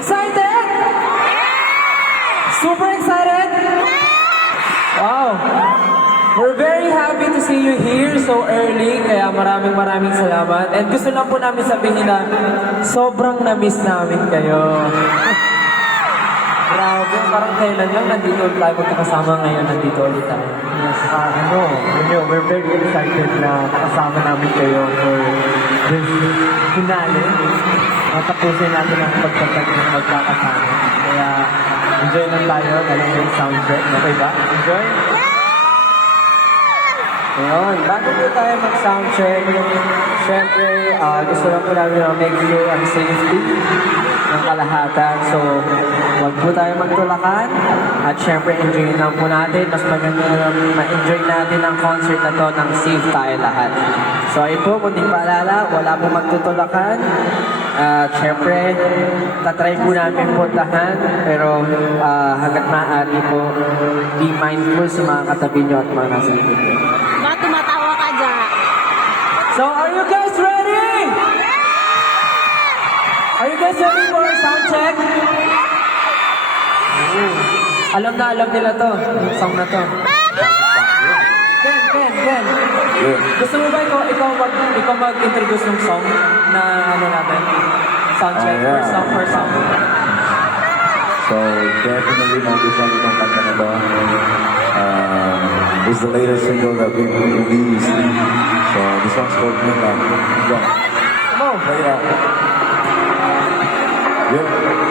Excited? Super excited? Wow! We're very happy to see you here so early, kaya maraming salamat. And gusto lang po namin sabihin na sobrang na-miss namin kayo. Grabe, parang kailan lang nandito tayo magkakasama ngayon, nandito ulit tayo. Yes, we're very excited na nakasama namin kayo for this finale. Tapusin natin ang pagtatag ng magkakasama. Kaya enjoy lang tayo, galing yung soundtrack. Okay ba? Enjoy? Ngayon, bago po tayo mag-soundcheck, syempre, gusto lang po namin na make sure ang safety ng kalahatan. So, huwag po tayo magtulakan. At syempre, enjoy lang po natin. Mas maganda na ma-enjoy natin ang concert na to ng safe tayo lahat. So, ayun po, kung di paalala, wala po magtutulakan. At syempre, tatry po namin puntahan. Pero hanggat maaari po, be mindful sa mga katabi nyo at mga nasa likod nyo. Bakit tumatawa ka dyan? So, are you guys ready? Are you guys ready for a sound check? Alam nila to, yung song na to. Ken. Gusto mo ba ikaw mag-introduce ng song na ano natin? Sound check, Yeah. first song. So definitely nagustuhan ko itong kanta na to. It's the latest single that we released. So this one's called Moonlight. Go. Come on. Check it out. Yeah.